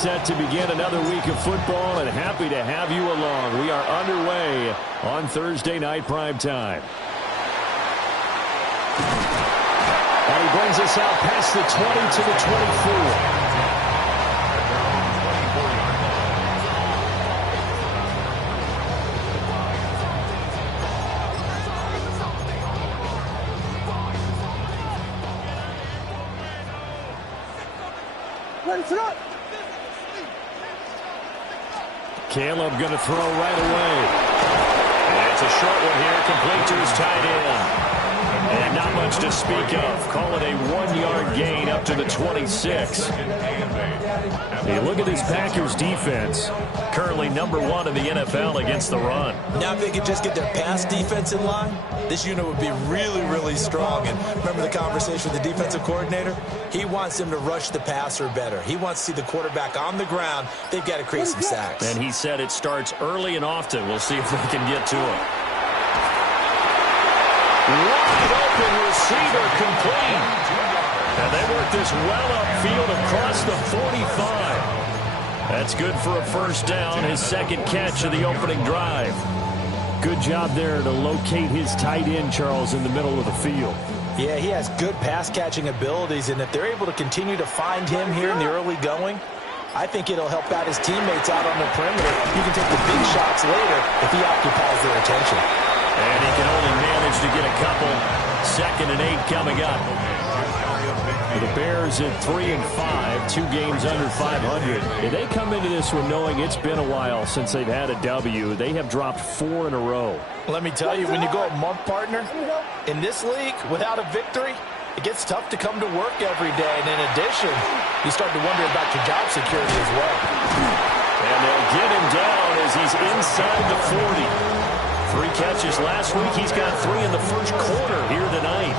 set to begin another week of football, and happy to have you along. We are underway on Thursday night primetime. And he brings us out past the 20 to the 24. Caleb going to throw right away. And it's a short one here, complete to his tight end. And not much to speak of. Call it a 1-yard gain up to the 26. Hey, look at this Packers defense. Currently #1 in the NFL against the run. Now if they could just get their pass defense in line, this unit would be really, really strong. And remember the conversation with the defensive coordinator? He wants them to rush the passer better. He wants to see the quarterback on the ground. They've got to create some sacks. And he said it starts early and often. We'll see if they can get to him. Wide open receiver complete. And they work this well upfield across the 45. That's good for a first down, his second catch of the opening drive. Good job there to locate his tight end, Charles, in the middle of the field. Yeah, he has good pass-catching abilities, and if they're able to continue to find him here in the early going, I think it'll help out his teammates out on the perimeter. You can take the big shots later if he occupies their attention. And he can only manage to get a couple. 2nd and 8 coming up. The Bears at 3-5, 2 games under 500. And they come into this one knowing it's been a while since they've had a W. They have dropped 4 in a row. Let me tell you, when you go a month, partner, in this league without a victory, it gets tough to come to work every day. And in addition, you start to wonder about your job security as well. And they'll get him down as he's inside the 40. 3 catches last week. He's got 3 in the first quarter here tonight.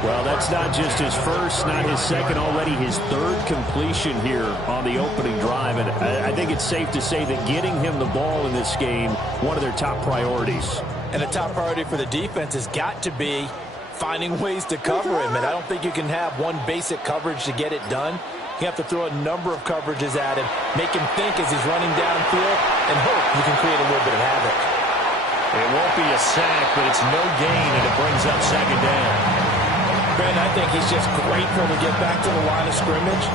Well, that's not just his first, not his second, already his 3rd completion here on the opening drive. And I think it's safe to say that getting him the ball in this game, one of their top priorities. And the top priority for the defense has got to be finding ways to cover him. And I don't think you can have one basic coverage to get it done. You have to throw a number of coverages at him, make him think as he's running downfield, and hope you can create a little bit of havoc. It won't be a sack, but it's no gain, and it brings up 2nd down. Ben, I think he's just grateful to get back to the line of scrimmage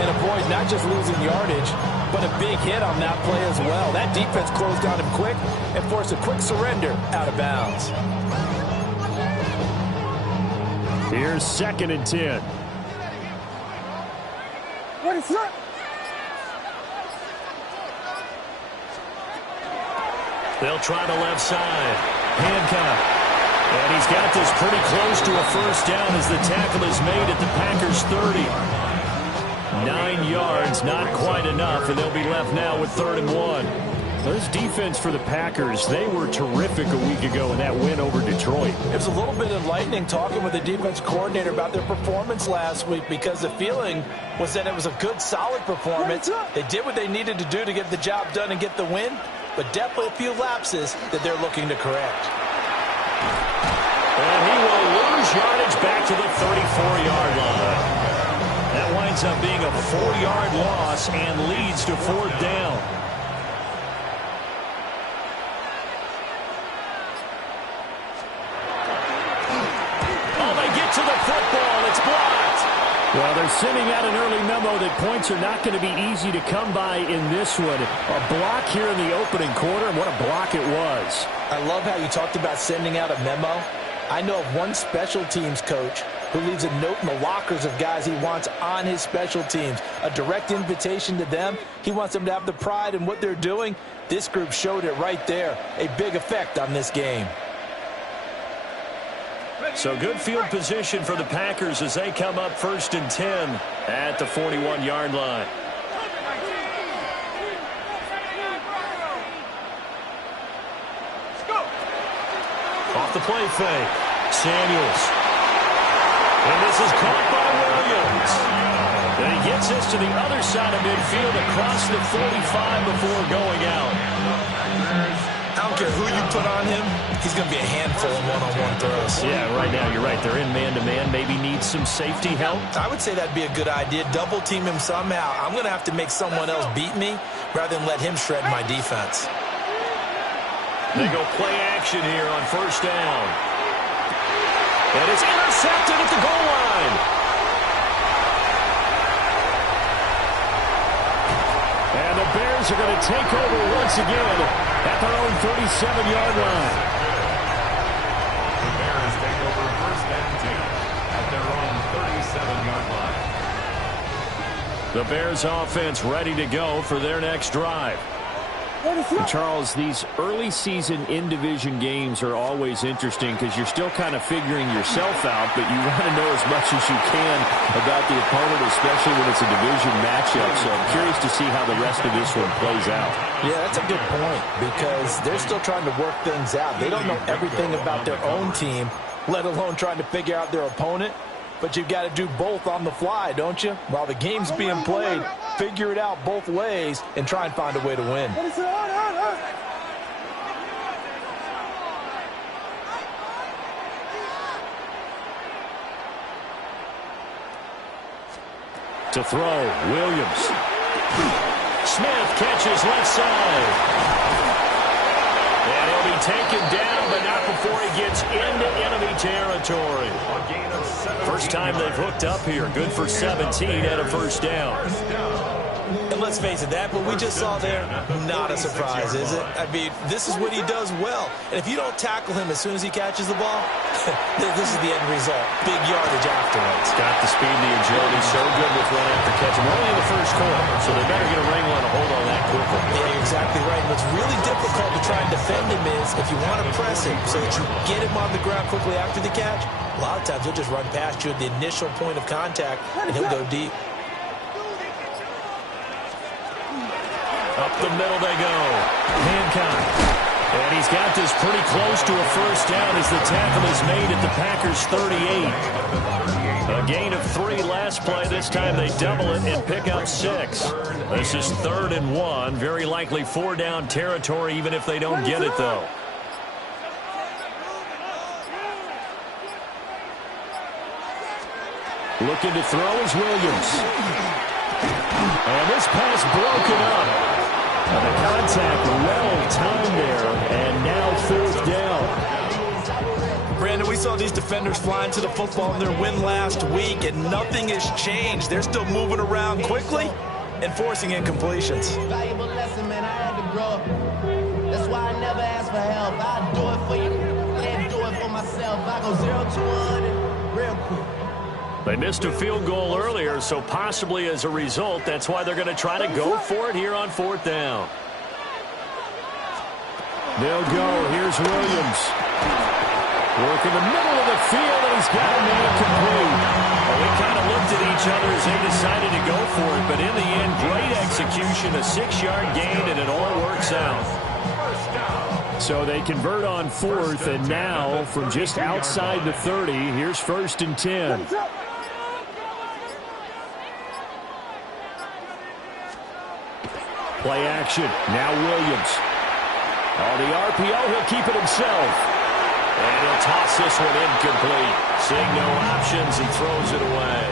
and avoid not just losing yardage, but a big hit on that play as well. That defense closed down him quick and forced a quick surrender out of bounds. Here's 2nd and 10. What is that? They'll try the left side. Hancock. And he's got this pretty close to a first down as the tackle is made at the Packers' 30. 9 yards, not quite enough, and they'll be left now with 3rd and 1. This defense for the Packers, they were terrific a week ago in that win over Detroit. It was a little bit enlightening talking with the defense coordinator about their performance last week, because the feeling was that it was a good, solid performance. They did what they needed to do to get the job done and get the win, but definitely a few lapses that they're looking to correct. And he will lose yardage back to the 34-yard line. That winds up being a 4-yard loss and leads to 4th down. Oh, they get to the football. It's blocked. Well, they're sending out an early memo that points are not going to be easy to come by in this one. A block here in the opening quarter, and what a block it was. I love how you talked about sending out a memo. I know of one special teams coach who leaves a note in the lockers of guys he wants on his special teams. A direct invitation to them. He wants them to have the pride in what they're doing. This group showed it right there. A big effect on this game. So good field position for the Packers as they come up 1st and 10 at the 41-yard line. Off the play fake. Samuels. And this is caught by Williams. And he gets this to the other side of midfield across the 45 before going out. don't care who you put on him, he's going to be a handful of one-on-one throws. Yeah, right now you're right. They're in man-to-man. Maybe needs some safety help. I would say that'd be a good idea. Double team him somehow. I'm going to have to make someone else beat me rather than let him shred my defense. They go play action here on first down. And it's intercepted at the goal line. And the Bears are going to take over once again at their own 37-yard line. The Bears take over first and 10 at their own 37-yard line. The Bears offense ready to go for their next drive. And Charles, these early season in-division games are always interesting because you're still kind of figuring yourself out, but you want to know as much as you can about the opponent, especially when it's a division matchup. So I'm curious to see how the rest of this one plays out. Yeah, that's a good point because they're still trying to work things out. They don't know everything about their own team, let alone trying to figure out their opponent. But you've got to do both on the fly, don't you? While the game's being played, figure it out both ways and try and find a way to win. To throw, Williams. Smith catches left side. And he'll be taken down, but not before he gets into enemy territory. First time they've hooked up here. Good for 17 and a first down. And let's face it, that what we just saw there, not a surprise, is it? I mean, this is what he does well. And if you don't tackle him as soon as he catches the ball, this is the end result. Big yardage afterwards. Got the speed and the agility. So good with run after catch. We're only in the first quarter, so they better get a wrangle and a hold on that quickly. Yeah, you're exactly right. What's really difficult to try and defend him is if you want to press him so that you get him on the ground quickly after the catch, a lot of times he'll just run past you at the initial point of contact, and he'll go deep. Up the middle they go. Hancock. And he's got this pretty close to a first down as the tackle is made at the Packers' 38. A gain of 3 last play. This time they double it and pick up 6. This is 3rd and 1. Very likely 4-down territory even if they don't get it, though. Looking to throw is Williams. And this pass broken up. And the contact well-timed there, and now 4th down. Brandon, we saw these defenders flying to the football in their win last week, and nothing has changed. They're still moving around quickly and forcing incompletions. Valuable lesson, man. I had to grow. That's why I never ask for help. I do it for you and do it for myself. I go 0 to 100 real quick. They missed a field goal earlier, so possibly as a result, that's why they're going to try to go for it here on 4th down. They'll go. Here's Williams. Work in the middle of the field, and he's got a man complete. Well, we kind of looked at each other as they decided to go for it, but in the end, great execution, a 6-yard gain, and it all works out. So they convert on 4th, and now from just outside the 30, here's 1st and 10. Play action. Now Williams. On the RPO, he'll keep it himself. And he'll toss this one incomplete. Seeing no options, he throws it away.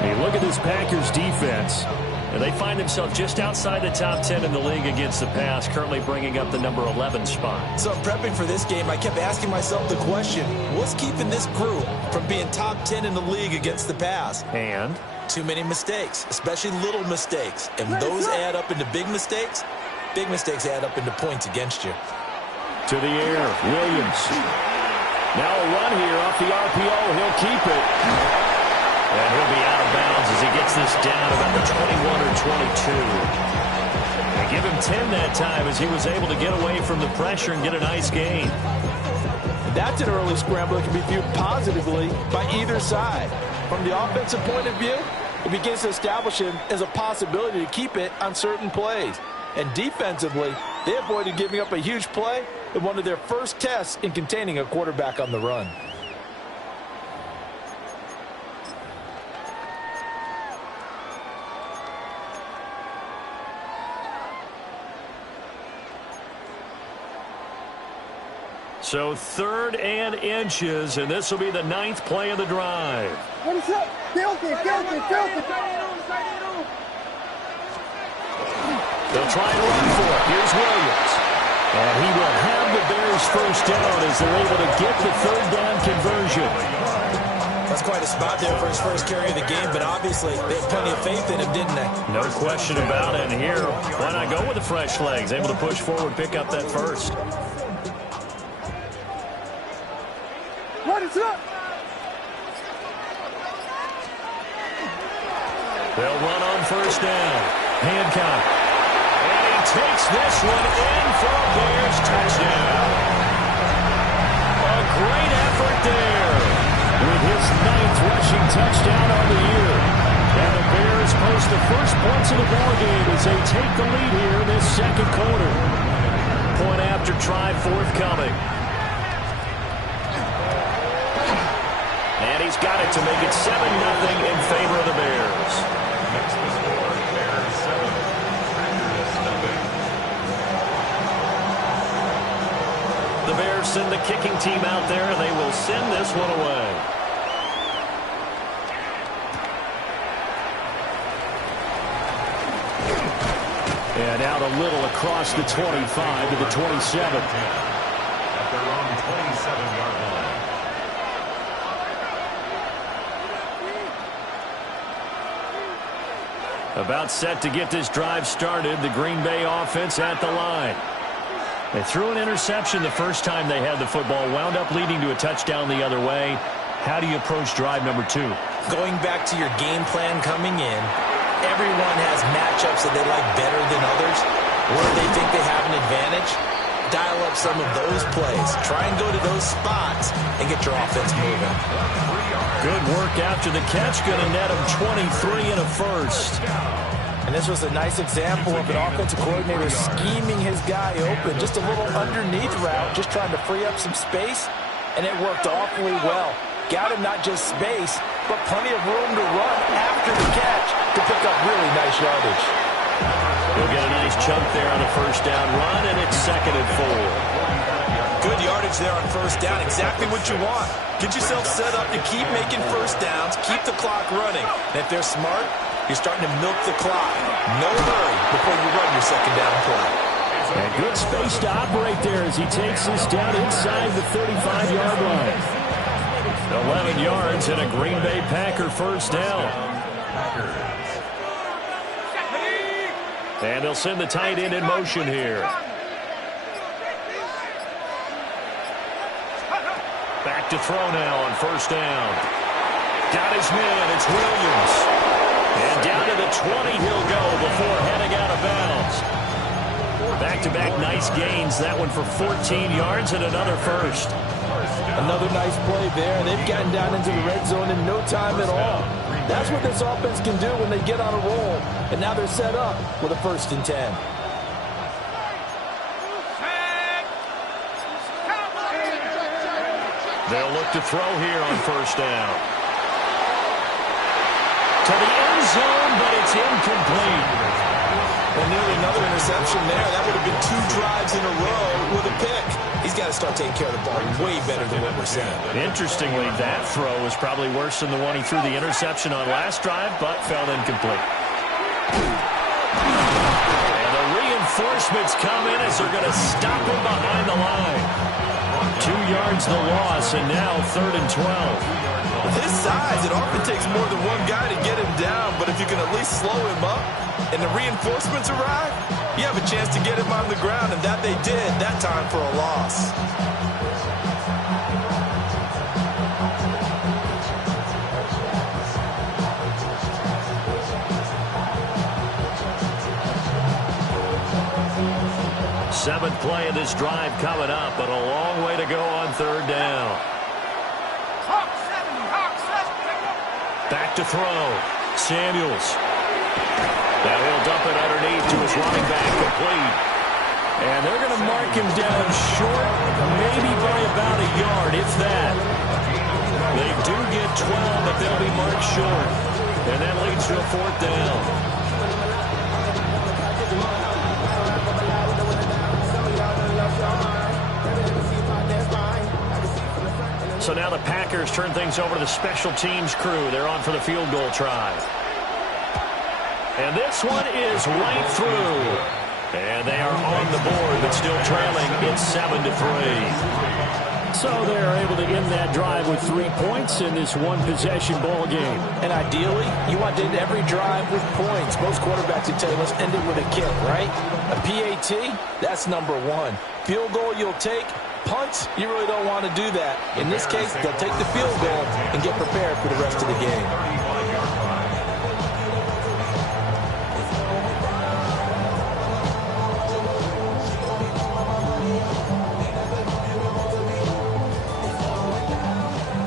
Hey, look at this Packers defense. And they find themselves just outside the top 10 in the league against the pass, currently bringing up the number 11 spot. So prepping for this game, I kept asking myself the question, what's keeping this group from being top 10 in the league against the pass? And? Too many mistakes, especially little mistakes. And those add up into big mistakes. Big mistakes add up into points against you. To the air, Williams. Now a run here off the RPO. He'll keep it. And he'll be out of bounds as he gets this down about the 21 or 22. They give him 10 that time as he was able to get away from the pressure and get a nice gain. That's an early scramble that can be viewed positively by either side. From the offensive point of view, it begins to establish him as a possibility to keep it on certain plays. And defensively, they avoided giving up a huge play in one of their first tests in containing a quarterback on the run. So 3rd and inches, and this will be the 9th play of the drive. What is up? Filthy. They'll try and run for it. Here's Williams. And he will have the Bears first down as they're able to get the 3rd down conversion. That's quite a spot there for his first carry of the game, but obviously they had plenty of faith in him, didn't they? No question about it. And here, why not go with the fresh legs? Able to push forward, pick up that first. What is up? They'll run on first down. Hancock. And he takes this one in for a Bears touchdown. A great effort there with his 9th rushing touchdown on the year. And the Bears post the first points of the ballgame as they take the lead here in this 2nd quarter. Point after try forthcoming. And he's got it to make it 7-0 in favor of the Bears. Next to score, Bears 7, Packers nothing. The Bears send the kicking team out there, and they will send this one away. And out a little across the 25 to the 27. At their own 27-yard line. About set to get this drive started. The Green Bay offense at the line. They threw an interception the first time they had the football, wound up leading to a touchdown the other way. How do you approach drive number 2? Going back to your game plan coming in, everyone has matchups that they like better than others. Where they think they have an advantage, dial up some of those plays. Try and go to those spots and get your offense moving. Good work after the catch. Going to net him 23 and a first. And this was a nice example of an offensive coordinator scheming his guy open. Just a little underneath route, just trying to free up some space, and it worked awfully well. Got him not just space, but plenty of room to run after the catch to pick up really nice yardage. We'll get a nice chunk there on a first down run, and it's 2nd and 4. Good yardage there on first down. Exactly what you want. Get yourself set up to keep making first downs, keep the clock running. And if they're smart, you're starting to milk the clock. No hurry before you run your second down play. And good space to operate there as he takes this down inside the 35-yard line. 11 yards and a Green Bay Packer first down. And they'll send the tight end in motion here. Back to throw now on first down. Got his man. It's Williams. And down to the 20 he'll go before heading out of bounds. Back-to-back nice gains. That one for 14 yards and another first. Another nice play there. They've gotten down into the red zone in no time at all. That's what this offense can do when they get on a roll. And now they're set up with a 1st and 10. They'll look to throw here on first down. To the end zone, but it's incomplete. And nearly another interception there. That would have been 2 drives in a row with a pick. He's got to start taking care of the ball way better than what we're seeing. Interestingly, that throw was probably worse than the one he threw the interception on last drive, but fell incomplete. And the reinforcements come in as they're going to stop him behind the line. 2 yards the loss, and now 3rd and 12. With his size, it often takes more than one guy to get him down, but if you can at least slow him up and the reinforcements arrive, you have a chance to get him on the ground, and that they did that time for a loss. Seventh play of this drive coming up, but a long way to go on 3rd down. Back to throw. Samuels. Now he'll dump it underneath to his running back, complete. And they're going to mark him down short, maybe by about a yard, if that. They do get 12, but they'll be marked short. And that leads to a 4th down. So now the Packers turn things over to the special teams crew. They're on for the field goal try. And this one is right through. And they are on the board, but still trailing. It's 7-3. So they're able to end that drive with 3 points in this one-possession ball game. And ideally, you want to end every drive with points. Most quarterbacks would tell you, let's end it with a kick, right? A PAT, that's number one. Field goal you'll take. Punts, you really don't want to do that. In this case, they'll take the field goal and get prepared for the rest of the game.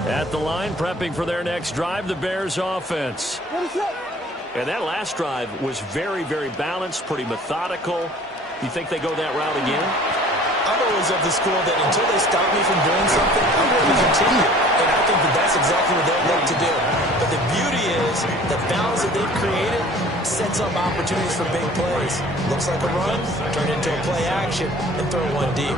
At the line, prepping for their next drive, the Bears offense. And that last drive was very, very balanced, pretty methodical. You think they go that route again? I'm always of the school that until they stop me from doing something, I'm going to continue. And I think that that's exactly what they'll look to do. But the beauty is the balance that they've created sets up opportunities for big plays. Looks like a run, turn it into a play action, and throw one deep.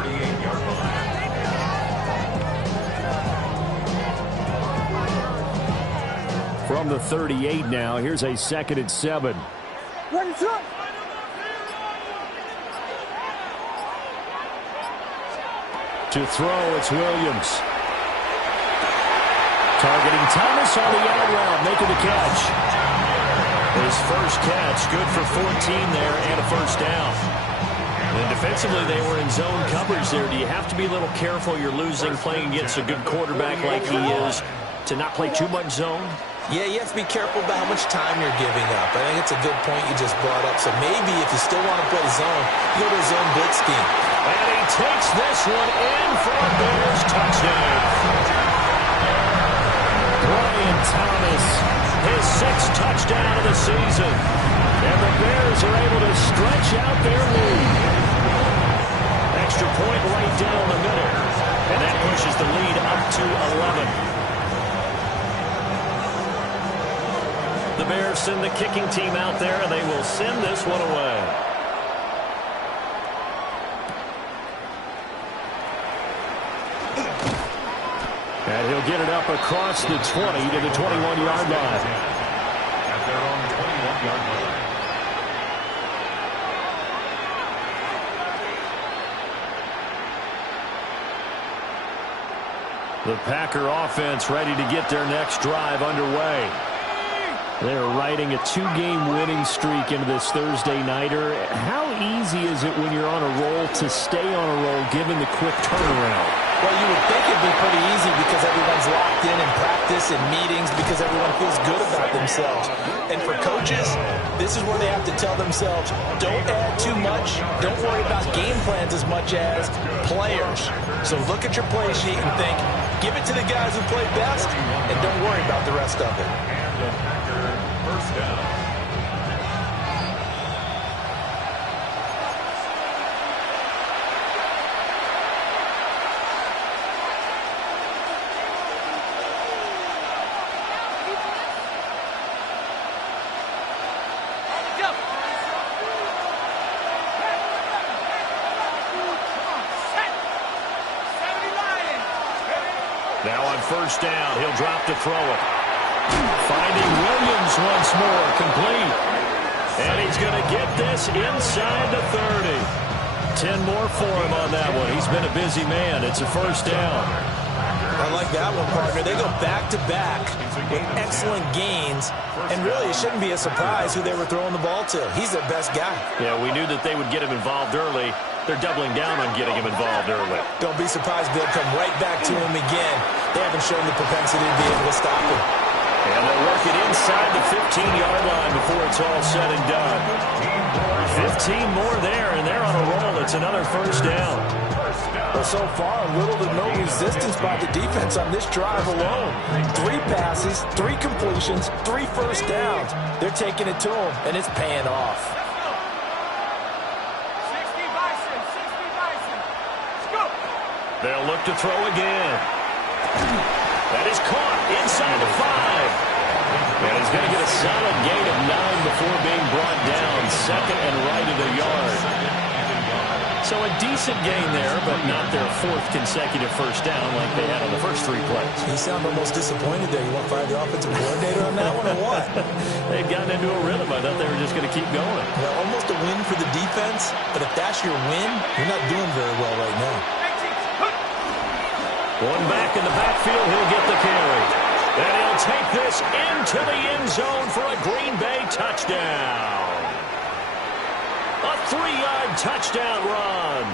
From the 38 now, here's a 2nd and 7. To throw, it's Williams. Targeting Thomas on the out route, making the catch. His first catch, good for 14 there and a first down. And defensively, they were in zone coverage there. Do you have to be a little careful? You're losing, playing against a good quarterback like he is, to not play too much zone? Yeah, you have to be careful about how much time you're giving up. I think it's a good point you just brought up. So maybe if you still want to play zone, you go to a zone blitz scheme. And he takes this one in for a Bears touchdown. Brian Thomas, his 6th touchdown of the season. And the Bears are able to stretch out their lead. Extra point right down the middle. And that pushes the lead up to 11. The Bears send the kicking team out there, and they will send this one away. And he'll get it up across the 20 to the 21-yard line. At their own 21-yard line. The Packer offense ready to get their next drive underway. They're riding a 2-game winning streak into this Thursday nighter. How easy is it when you're on a roll to stay on a roll given the quick turnaround? Well, you would think it'd be pretty easy because everyone's locked in practice and meetings because everyone feels good about themselves. And for coaches, this is where they have to tell themselves, don't add too much. Don't worry about game plans as much as players. So look at your play sheet and think, give it to the guys who play best, and don't worry about the rest of it. And the Packer first down. Now on first down, he'll drop to throw it. Finding Williams once more, complete. And he's going to get this inside the 30. 10 more for him on that one. He's been a busy man. It's a first down. I like that one, partner. They go back-to-back with excellent gains. And really, it shouldn't be a surprise who they were throwing the ball to. He's their best guy. Yeah, we knew that they would get him involved early. They're doubling down on getting him involved early. Don't be surprised they'll come right back to him again. They haven't shown the propensity to be able to stop him. And they'll work it inside the 15-yard line before it's all said and done. 15 more there, and they're on a roll. It's another first down. Well, so far, little to no resistance by the defense on this drive alone. 3 passes, 3 completions, 3 first downs. They're taking it to them, and it's paying off. They'll look to throw again. That is caught inside the 5. And he's going to get a solid gain of 9 before being brought down. 2nd and right of the yard. So a decent gain there, but not their fourth consecutive first down like they had on the first 3 plays. You sound almost disappointed there. You want to fire the offensive coordinator on that one or what? They'd gotten into a rhythm. I thought they were just going to keep going. Well, almost a win for the defense, but if that's your win, you're not doing very well right now. One back in the backfield, he'll get the carry. And he'll take this into the end zone for a Green Bay touchdown. A 3-yard touchdown run.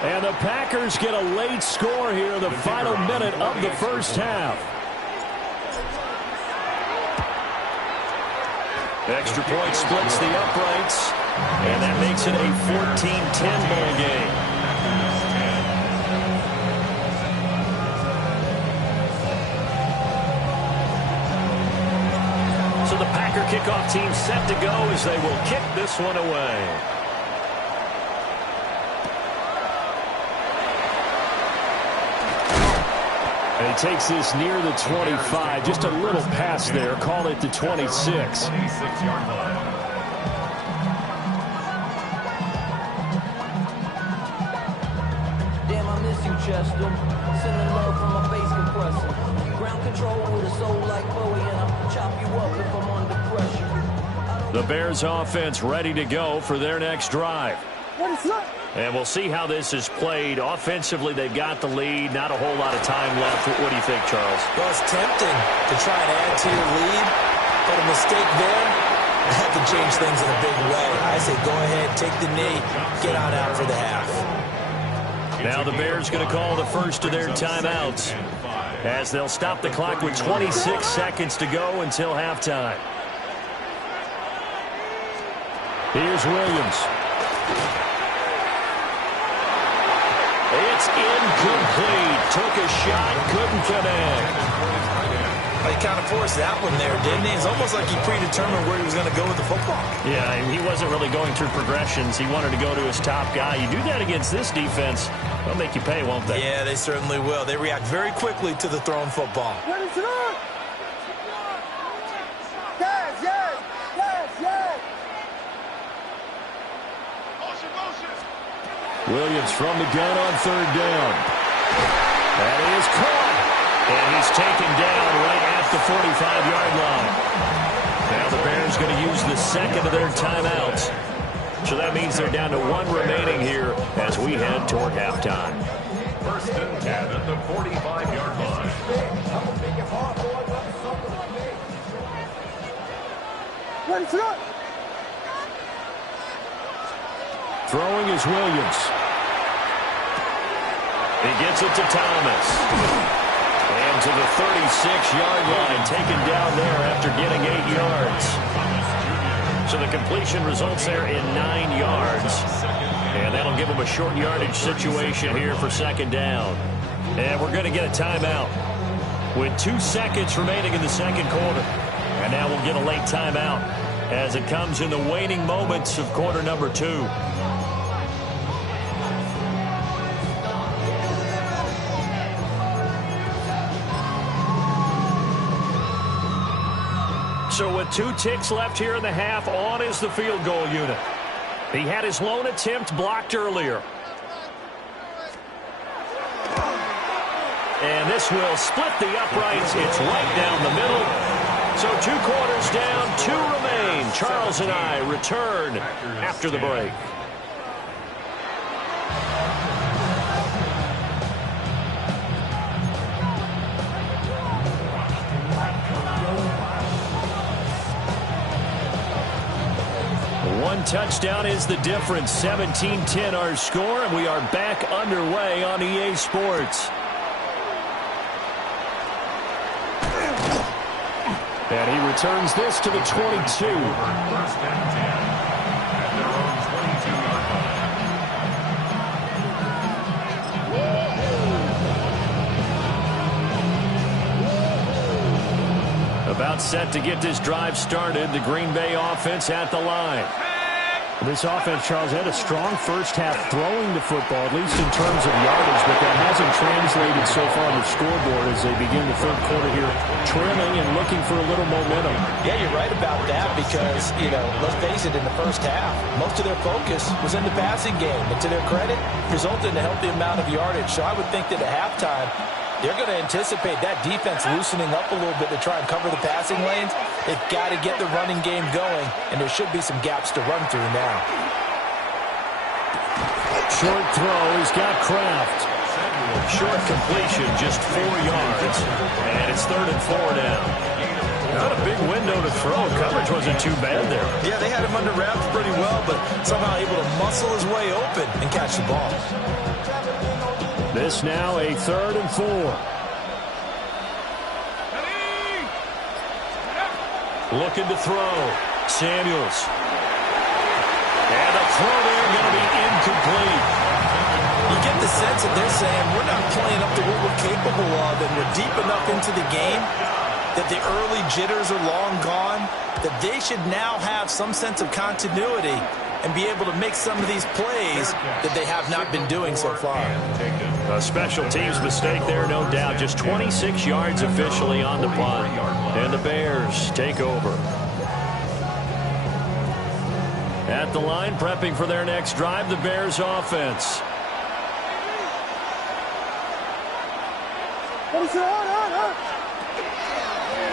And the Packers get a late score here in the final minute of the first half. Extra point splits the uprights. And that makes it a 14-10 ball game. So the Packer kickoff team set to go as they will kick this one away. And he takes this near the 25. Just a little pass there. Call it the 26. 26-yard line. Damn, I miss you, Chester. Sending love from my bass compressor. Ground control with a soul like Bowie, and I'll chop you up if I'm under pressure. The Bears offense ready to go for their next drive. What is up? And we'll see how this is played. Offensively, they've got the lead. Not a whole lot of time left. What do you think, Charles? Well, it's tempting to try and add to your lead, but a mistake there, that could change things in a big way. I say go ahead, take the knee, get on out for the half. Now the Bears going to call the first of their timeouts as they'll stop the clock with 26 seconds to go until halftime. Here's Williams. It's incomplete. Took a shot, couldn't connect. He kind of forced that one there, didn't he? It's almost like he predetermined where he was going to go with the football. Yeah, he wasn't really going through progressions. He wanted to go to his top guy. You do that against this defense, they'll make you pay, won't they? Yeah, they certainly will. They react very quickly to the thrown football. What is up? Yes, yes, yes, yes. Williams from the gun on third down. That is caught. And he's taken down right at the 45-yard line. Now the Bears going to use the second of their timeouts. So that means they're down to 1 remaining here as we head toward halftime. First and 10 at the 45-yard line. What is up? Throwing is Williams. He gets it to Thomas. And to the 36-yard line, taken down there after getting 8 yards. So the completion results there in 9 yards. And that'll give him a short yardage situation here for second down. And we're going to get a timeout with 2 seconds remaining in the second quarter. And now we'll get a late timeout as it comes in the waning moments of quarter number 2. So with 2 ticks left here in the half, on is the field goal unit. He had his lone attempt blocked earlier. And this will split the uprights. It's right down the middle. So 2 quarters down, 2 remain. Charles and I return after the break. One touchdown is the difference. 17-10 our score, and we are back underway on EA Sports. And he returns this to the 22. First and 10 at their own 22-yard line. About set to get this drive started. The Green Bay offense at the line. This offense, Charles, had a strong first half throwing the football, at least in terms of yardage, but that hasn't translated so far on the scoreboard as they begin the third quarter here, trailing and looking for a little momentum. Yeah, you're right about that because, let's face it, in the first half, most of their focus was in the passing game. And to their credit, resulted in a healthy amount of yardage. So I would think that at halftime, they're going to anticipate that defense loosening up a little bit to try and cover the passing lanes. They've got to get the running game going, and there should be some gaps to run through now. Short throw. He's got Kraft. Short completion, just 4 yards. And it's 3rd and 4 now. Not a big window to throw. Coverage wasn't too bad there. Yeah, they had him under wraps pretty well, but somehow able to muscle his way open and catch the ball. This now a 3rd and 4. Looking to throw. Samuels. And the throw there going to be incomplete. You get the sense that they're saying we're not playing up to what we're capable of, and we're deep enough into the game that the early jitters are long gone, that they should now have some sense of continuity and be able to make some of these plays that they have not been doing so far. A special teams mistake there, no doubt. Just 26 yards officially on the punt. And the Bears take over. At the line, prepping for their next drive, the Bears offense.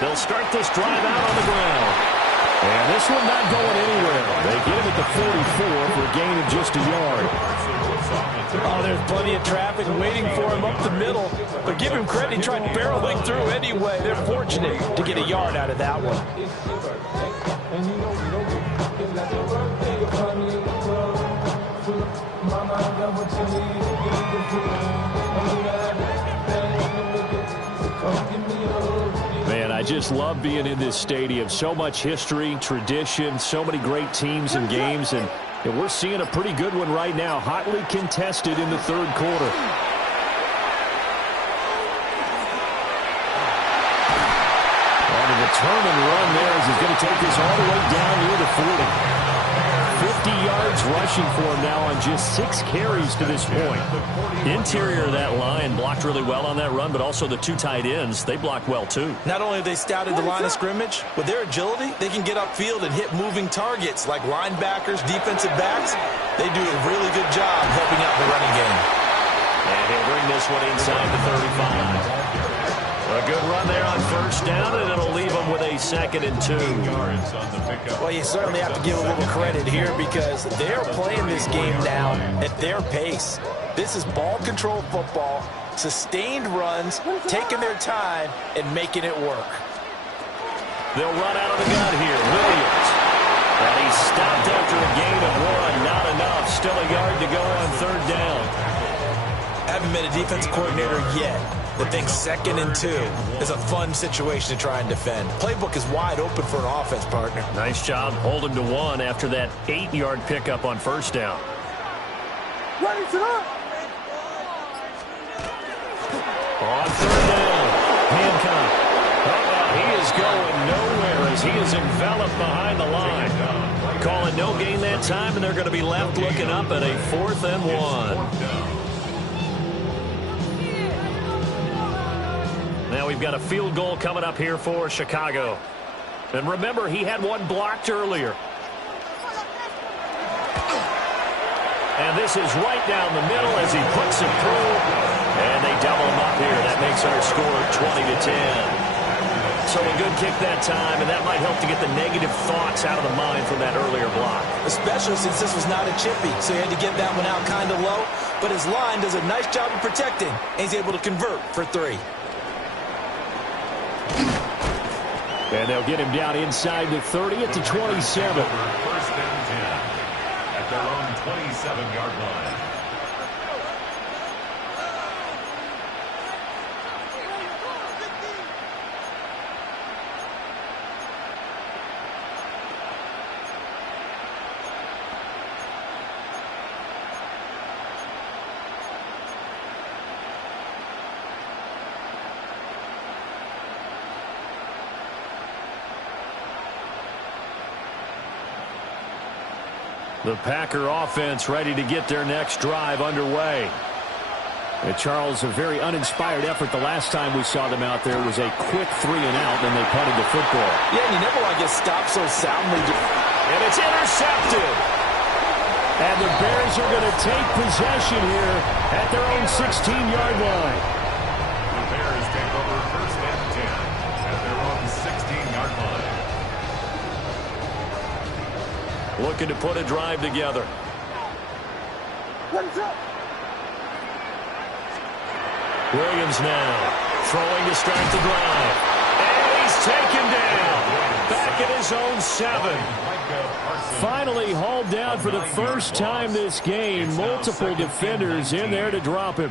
They'll start this drive out on the ground. And this one not going anywhere. They get him at the 44 for a gain of just a yard. Oh, there's plenty of traffic waiting for him up the middle. But give him credit, he tried barreling through anyway. They're fortunate to get a yard out of that one. Man, I just love being in this stadium. So much history, tradition, so many great teams and games, and we're seeing a pretty good one right now, hotly contested in the third quarter. And a return and run there as he's going to take this all the way down near the 40. 50 yards rushing for him now on just 6 carries to this point. Interior of that line blocked really well on that run, but also the 2 tight ends, they blocked well too. Not only have they scouted the line of scrimmage, with their agility, they can get upfield and hit moving targets like linebackers, defensive backs. They do a really good job helping out the running game. And he'll bring this one inside the 35. A good run there on first down, and it'll leave them with a 2nd and 2. Well, you certainly have to give a little credit here because they're playing this game now at their pace. This is ball control football, sustained runs, taking their time, and making it work. They'll run out of the gun here. Williams. And he's stopped after a gain of 1. Not enough. Still a yard to go on 3rd down. Haven't met a defensive coordinator yet that thinks 2nd and 2 is a fun situation to try and defend. Playbook is wide open for an offense, partner. Nice job holding to 1 after that 8-yard pickup on first down. Ready to go. On 3rd down, Hancock. He is going nowhere as he is enveloped behind the line. Calling no gain that time, and they're going to be left looking up at a 4th and 1. Now we've got a field goal coming up here for Chicago. And remember, he had 1 blocked earlier. And this is right down the middle as he puts it through. And they double him up here. That makes our score 20-10. So a good kick that time, and that might help to get the negative thoughts out of the mind from that earlier block. Especially since this was not a chippy, so he had to get that one out kind of low. But his line does a nice job of protecting, and he's able to convert for 3. And they'll get him down inside the 30 at the 27. First and 10 at their own 27-yard line. The Packer offense ready to get their next drive underway. Charles, a very uninspired effort. The last time we saw them out there was a quick 3-and-out, then they punted the football. Yeah, and you never want to get stopped so soundly. And it's intercepted. And the Bears are going to take possession here at their own 16-yard line. The Bears take over first and 10 at their own 16-yard line. Looking to put a drive together. Williams now throwing to start the drive. And he's taken down. Back at his own 7. Finally hauled down for the first time this game. Multiple defenders in there to drop him.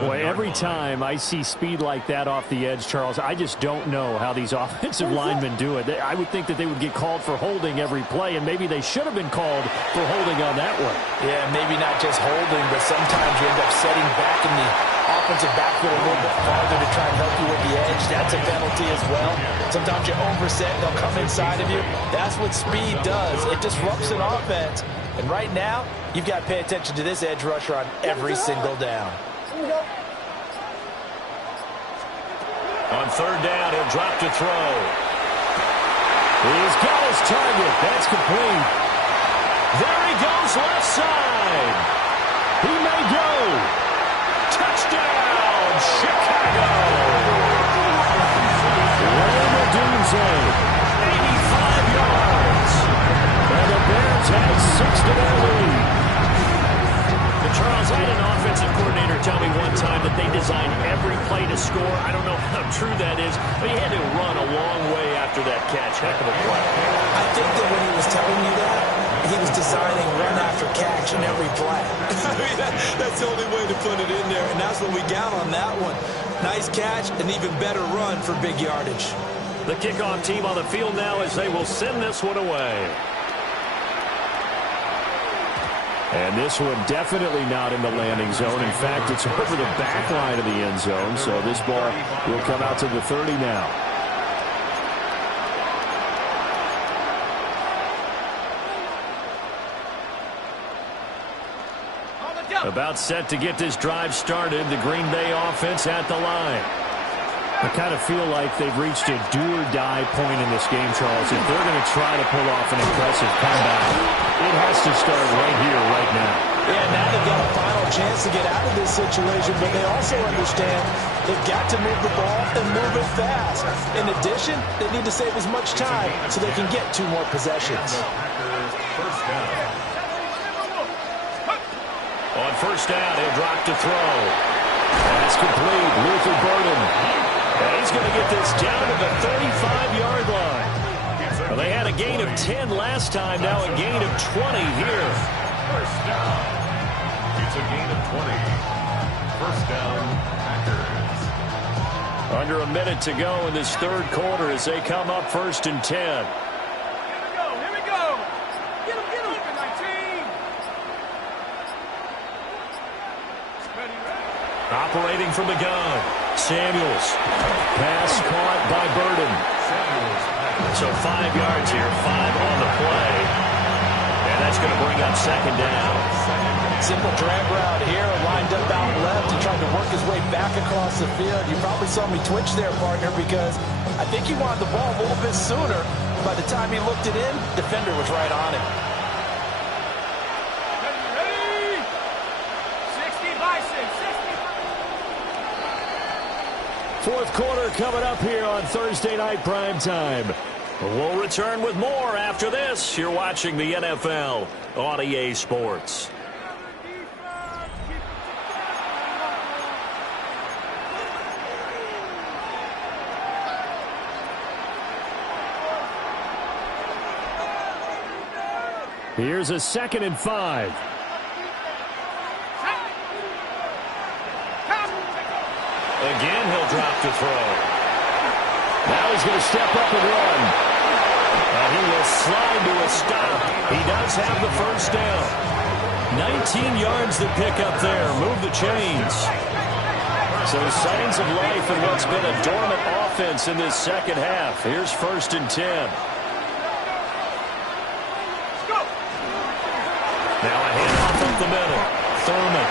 Boy, every time I see speed like that off the edge, Charles, I just don't know how these offensive linemen do it. I would think that they would get called for holding every play, and maybe they should have been called for holding on that one. Yeah, maybe not just holding, but sometimes you end up setting back in the offensive backfield a little bit farther to try and help you with the edge. That's a penalty as well. Sometimes you overset, they'll come inside of you. That's what speed does. It disrupts an offense. And right now, you've got to pay attention to this edge rusher on every single down. On third down, he'll drop to throw. He's got his target. That's complete. There he goes, left side. He may go. Touchdown, Chicago. Roma Dunze, 85 yards. And the Bears have 6 to their lead. Charles, I had an offensive coordinator tell me one time that they designed every play to score. I don't know how true that is, but he had to run a long way after that catch. Heck of a play. I think that when he was telling you that, he was designing run after catch in every play. That's the only way to put it in there, and that's what we got on that one. Nice catch, an even better run for big yardage. The kickoff team on the field now as they will send this one away. And this one definitely not in the landing zone. In fact, it's over the back line of the end zone, so this ball will come out to the 30 now. About set to get this drive started, the Green Bay offense at the line. I kind of feel like they've reached a do-or-die point in this game, Charles. If they're going to try to pull off an impressive comeback, it has to start right here, right now. Yeah, now they've got a final chance to get out of this situation, but they also understand they've got to move the ball and move it fast. In addition, they need to save as much time so they can get 2 more possessions. On first down, he'll drop to throw. Pass complete. Luther Burden. And he's going to get this down to the 35-yard line. Well, they had a gain of 10 last time, now a gain of 20 here. First down. It's a gain of 20. First down, Packers. Under a minute to go in this third quarter as they come up first and 10. Here we go. Get him, 19. Operating from the gun. Samuels. Pass caught by Burden. So 5 yards here, 5 on the play. And that's going to bring up second down. Simple drag route here, lined up out left and tried to work his way back across the field. You probably saw me twitch there, partner, because I think he wanted the ball a little bit sooner. By the time he looked it in, defender was right on him. Ready? 60 by 6. Fourth quarter coming up here on Thursday Night Primetime. We'll return with more after this. You're watching the NFL on EA Sports. Here's a 2nd and 5. Again, he'll drop to throw. Now he's going to step up and run. And he will slide to a stop. He does have the first down. 19 yards to pick up there. Move the chains. So signs of life in what's been a dormant offense in this second half. Here's first and 10. the middle. Thurman.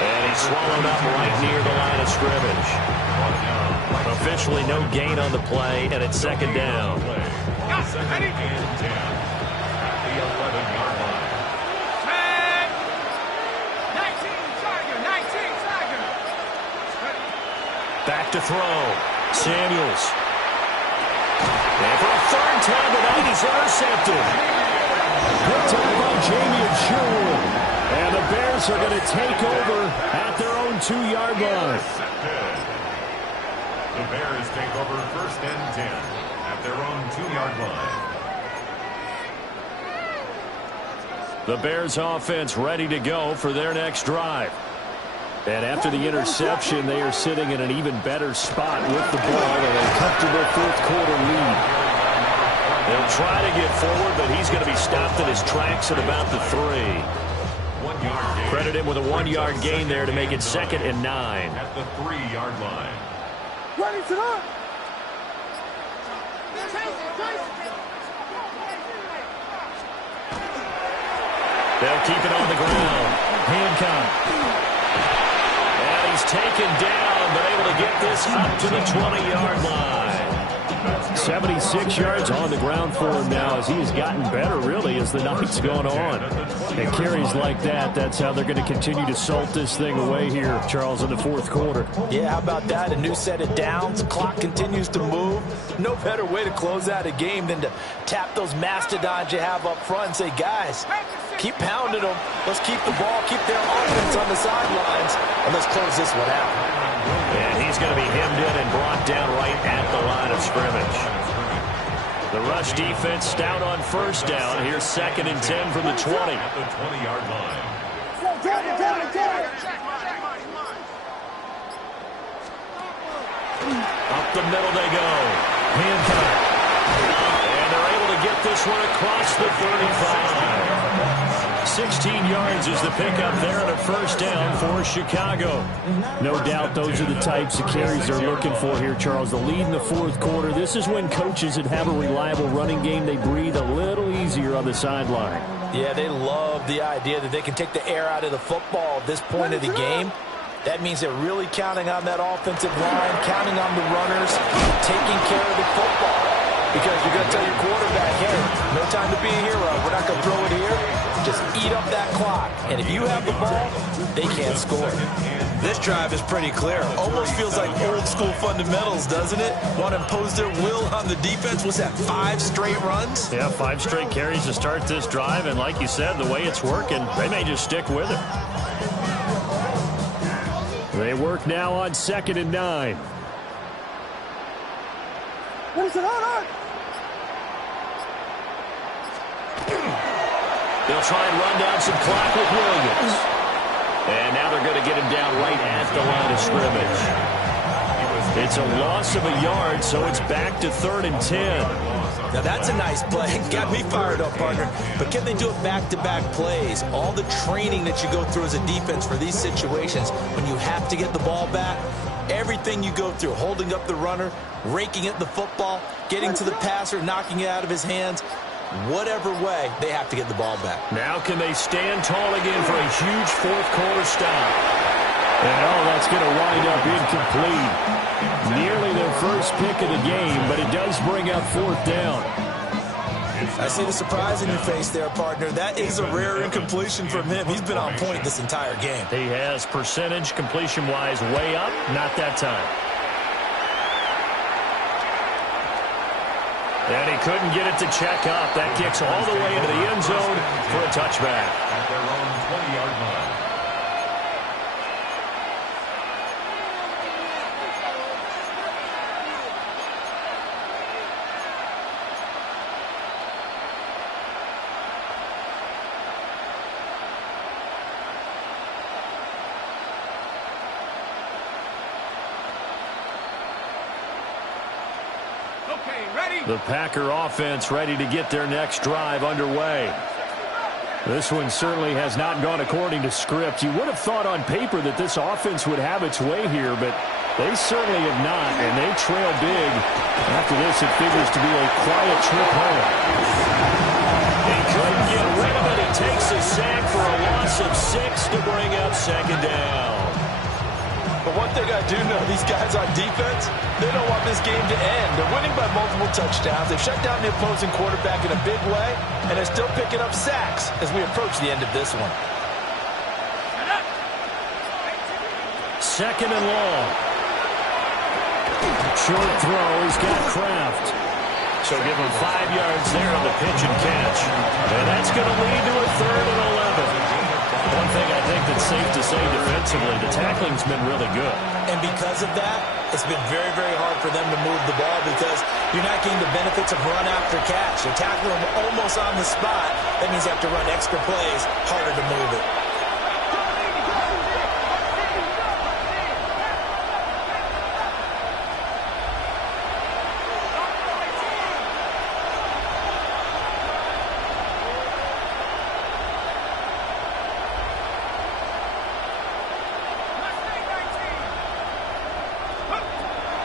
And he's swallowed up right near the line of scrimmage. Officially no gain on the play, and it's second down. Second and 10 at the 11-yard line. 19, Tiger. Back to throw. Samuels. And for a third time tonight, he's intercepted. Picked up by Jamie Sherwood. And the Bears are going to take over at their own 2-yard line. The Bears take over first and 10 at their own 2-yard line. The Bears offense ready to go for their next drive. And after the interception, they are sitting in an even better spot with the ball and a comfortable fourth-quarter lead. They'll try to get forward, but he's going to be stopped in his tracks at about the 3. 1 yard gain. Credit him with a 1-yard gain there to make it 2nd and 9. At the 3-yard line. They'll keep it on the ground. Hancock. And he's taken down, but able to get this up to the 20-yard line. 76 yards on the ground for him now as he has gotten better, really, as the night's gone on. And carries like that, that's how they're going to continue to salt this thing away here, Charles, in the fourth quarter. Yeah, how about that? A new set of downs. Clock continues to move. No better way to close out a game than to tap those mastodons you have up front and say, guys, keep pounding them. Let's keep the ball, keep their offense on the sidelines, and let's close this one out. And he's going to be hemmed in and brought down right at the line of scrimmage. The rush defense stout on first down. Here's 2nd and 10 from the 20. At the 20-yard line. Up the middle they go. Hancock. And they're able to get this one across the 35. 16 yards is the pickup there and a first down for Chicago. No doubt those are the types of carries they're looking for here, Charles. The lead in the fourth quarter. This is when coaches that have a reliable running game, they breathe a little easier on the sideline. Yeah, they love the idea that they can take the air out of the football at this point of the game. That means they're really counting on that offensive line, counting on the runners, taking care of the football. Because you're going to tell your quarterback, hey, no time to be a hero. We're not going to throw it here. Just eat up that clock. And if you have the ball, they can't score. This drive is pretty clear. Almost feels like old school fundamentals, doesn't it? Want to impose their will on the defense. What's that, 5 straight runs? Yeah, 5 straight carries to start this drive. And like you said, the way it's working, they may just stick with it. They work now on 2nd and 9. What is it on? They'll try and run down some clock with Williams. And now they're going to get him down right at the line of scrimmage. It's a loss of a yard, so it's back to 3rd and 10. Now that's a nice play. Got me fired up, partner. But can they do it back-to-back plays? All the training that you go through as a defense for these situations, when you have to get the ball back, everything you go through, holding up the runner, raking at the football, getting to the passer, knocking it out of his hands, whatever way, they have to get the ball back. Now can they stand tall again for a huge fourth-quarter stop? And, that's going to wind up incomplete. Nearly their first pick of the game, but it does bring up 4th down. I see the surprise in your face there, partner. That is a rare incompletion from him. He's been on point this entire game. He has percentage completion-wise way up, not that time. And he couldn't get it to check up. That kicks all the way into the end zone for a touchback. At their own 20-yard line. The Packer offense ready to get their next drive underway. This one certainly has not gone according to script. You would have thought on paper that this offense would have its way here, but they certainly have not, and they trail big. After this, it figures to be a quiet trip home. He couldn't get rid of it. He takes a sack for a loss of 6 to bring up second down. But one thing I do know, these guys on defense, they don't want this game to end. They're winning by multiple touchdowns. They've shut down the opposing quarterback in a big way, and they're still picking up sacks as we approach the end of this one. Second and long. Short throw. He's got Kraft. So give him 5 yards there on the pitch and catch. And that's going to lead to a 3rd and 11. One thing I think that's safe to say defensively, the tackling's been really good. And because of that, it's been very, very hard for them to move the ball because you're not getting the benefits of run after catch. You're tackling them almost on the spot. That means you have to run extra plays, harder to move it.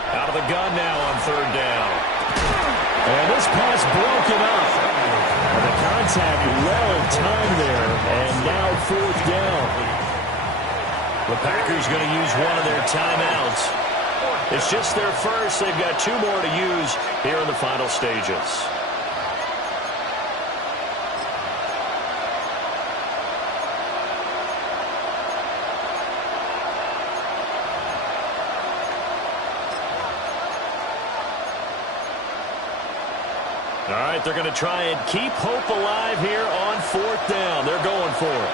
Out of the gun now on 3rd down. And this pass broken up. And the contact well timed there. And now 4th down. The Packers going to use one of their timeouts. It's just their first. They've got 2 more to use here in the final stages. All right, they're going to try and keep hope alive here on 4th down. They're going for it.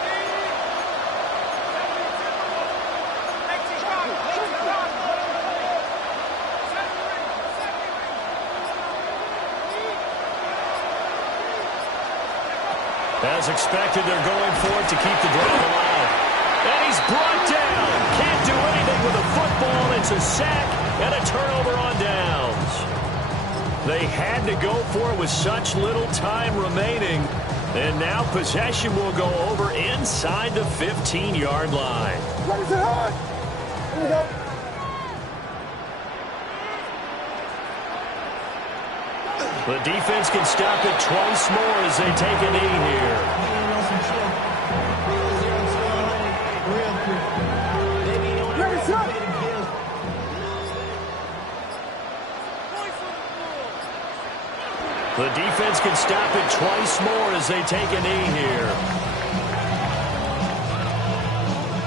As expected, they're going for it to keep the drive alive. And he's brought down. Can't do anything with a football. It's a sack and a turnover on downs. They had to go for it with such little time remaining. And now possession will go over inside the 15-yard line. What is it on? Here we go. The defense can stop it twice more as they take a knee here. The defense can stop it twice more as they take a knee here.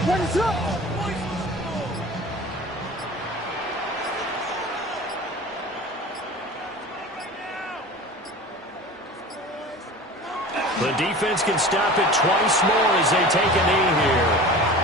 What is up? The defense can stop it twice more as they take a knee here.